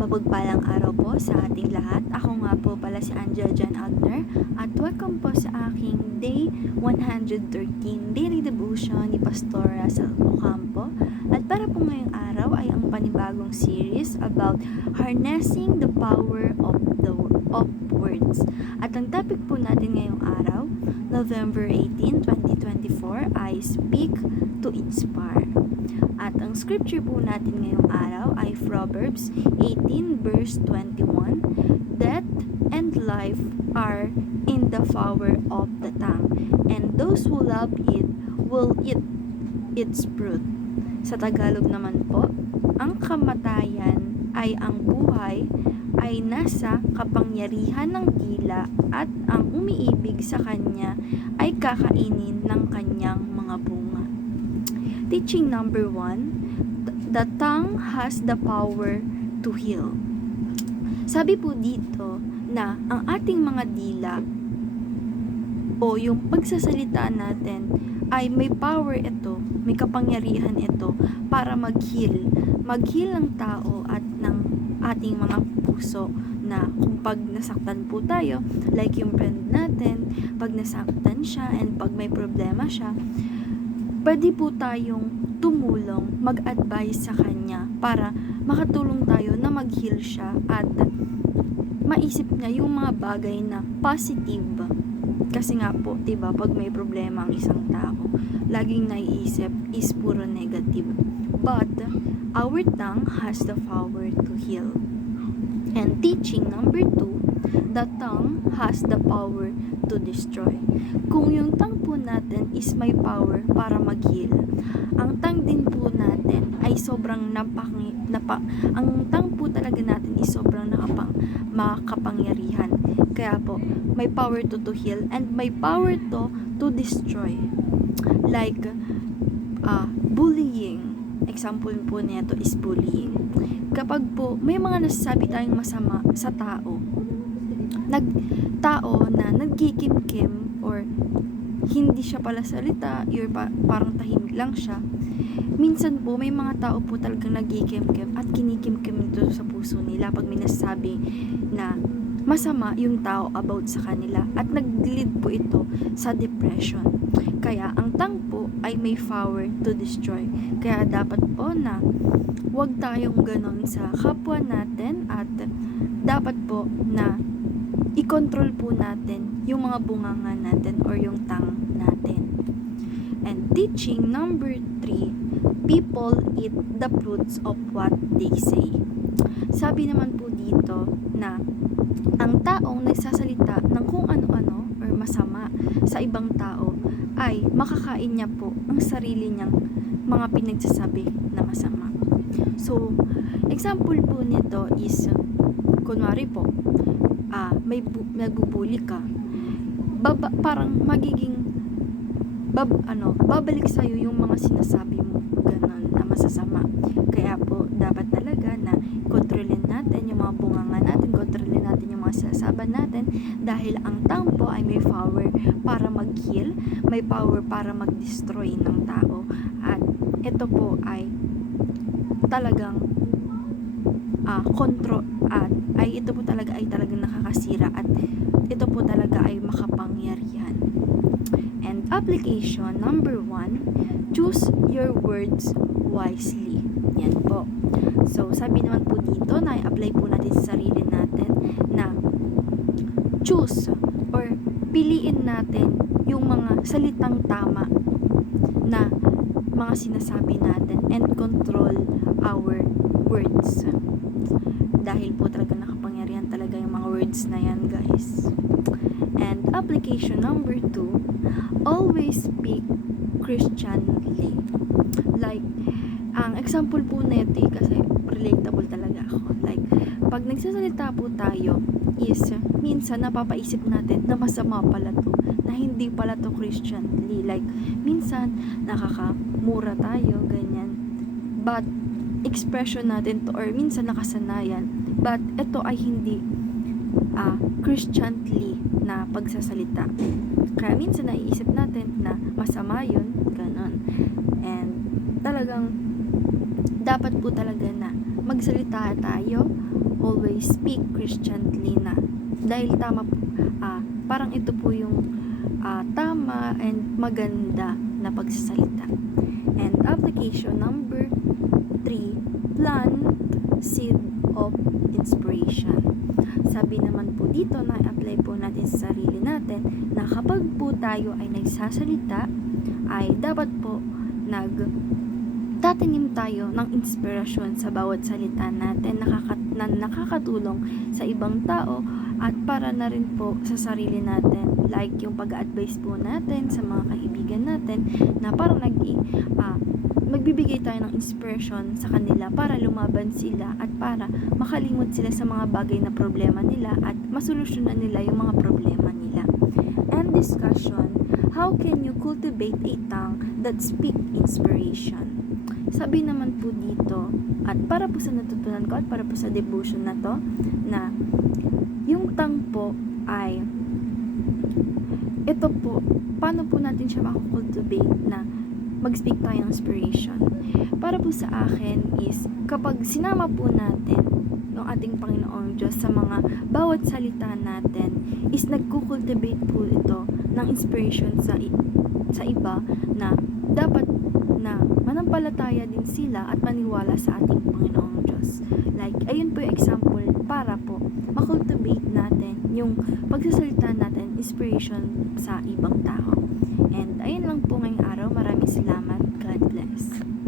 Mapagpalang araw po sa ating lahat. Ako nga po pala si Angela Jan Agner at welcome po sa aking Day 113 Daily Devotion ni Pastor Russell Ocampo. At para po ngayong araw ay ang panibagong series about harnessing the power of words. At ang topic po natin ngayong araw, November 18, 2024 ay Speak to Inspire. At ang scripture po natin ngayong araw ay Proverbs 18 verse 21. Death and life are in the power of the tongue, and those who love it will eat its fruit. Sa Tagalog naman po, ang kamatayan ay ang buhay ay nasa kapangyarihan ng dila at ang umiibig sa kanya ay kakainin ng kanyang mga bunga. Teaching number 1, the tongue has the power to heal. Sabi po dito na ang ating mga dila o yung pagsasalita natin ay may power ito, may kapangyarihan ito para mag-heal. Mag-heal ng tao at ng ating mga puso na kung pag nasaktan po tayo, like yung friend natin, pag nasaktan siya and pag may problema siya, pwede po tayong tumulong, mag-advise sa kanya para makatulong tayo na mag-heal siya at maisip niya yung mga bagay na positive. Kasi nga po, diba, pag may problema ang isang tao, laging naiisip is puro negative. But, our tongue has the power to heal. And teaching number 2, the tongue has the power to destroy. Kung yung tongue po natin is may power para mag-heal, ang tongue din po natin ay sobrang ang tongue po talaga natin is sobrang makapangyarihan. Kaya po, may power to heal and may power to destroy. Like, bullying. Example po nito is bullying. Kapag po may mga nasasabi tayong masama sa tao na nagkikimkim or hindi siya pala salita or parang tahimik lang siya, minsan po may mga tao po talagang nagkikimkim at kinikimkim ito sa puso nila pag may nasasabi na masama yung tao about sa kanila at nag-lead po ito sa depression. Kaya ang tongue po ay may power to destroy. Kaya dapat po na huwag tayong ganon sa kapwa natin at dapat po na i-control po natin yung mga bunganga natin or yung tongue natin. And teaching number 3, people eat the fruits of what they say. Sabi naman po dito na ang taong nagsasalita ng kung ano-ano or masama sa ibang tao ay makakain niya po ang sarili niyang mga pinagsasabi na masama. So, example po nito is, kunwari po, nagbubuli ka, parang magiging babalik sa'yo yung mga sinasabi mo ganon na masasama. Kaya po dapat talaga na kontrolin natin yung mga bunganga natin, kontrolin natin yung mga sinasaban natin, dahil ang tongue po ay may power para mag-heal, may power para mag-destroy ng tao, at ito po ay talagang ito po talaga ay talagang nakakasira at ito po talaga ay makapangyarihan. And application number 1, choose your words wisely. Yan po. So, sabi naman po dito na i-apply po natin sa sarili natin na choose or piliin natin yung mga salitang tama na mga sinasabi natin and control our words. Dahil po talaga nakapangyarihan talaga yung mga words na yan, guys. And application number 2, always speak Christianly. Like, ang example po nito kasi relatable talaga ako. Like, pag nagsasalita po tayo is minsan napapaisip natin na masama pala to, na hindi pala to Christianly. Like, minsan nakakamura tayo, ganyan. But, expression natin to or minsan nakasanayan. But, ito ay hindi Christianly na pagsasalita. Kaya minsan naiisip natin na masama yun, ganon. And talagang dapat po talaga na magsalita tayo always speak Christianly na dahil parang ito po yung tama and maganda na pagsasalita. And application number 3, plant seed of inspiration. Sabi naman po dito na i-apply po natin sa sarili natin na kapag po tayo ay nagsasalita ay dapat po tatanim tayo ng inspirasyon sa bawat salita natin na nakakatulong sa ibang tao at para na rin po sa sarili natin, like yung pag-advise po natin sa mga kaibigan natin na parang magbibigay tayo ng inspiration sa kanila para lumaban sila at para makalimot sila sa mga bagay na problema nila at masolusyonan nila yung mga problema nila. And discussion, how can you cultivate a tongue that speak inspiration? Sabi naman po dito, at para po sa natutunan ko at para po sa devotion na to, na yung tongue po ay ito po, paano po natin siya makakultivate na mag-speak tayo ng inspiration. Para po sa akin is, kapag sinama po natin ng ating Panginoong Diyos sa mga bawat salita natin, is nagkukultivate po ito ng inspiration sa iba na dapat na manampalataya din sila at maniwala sa ating Panginoong Diyos. Like, ayun po yung example para po makultivate natin yung pagsasalita natin, inspiration sa ibang tao. And ayun lang po ngayong araw. Maraming salamat. God bless.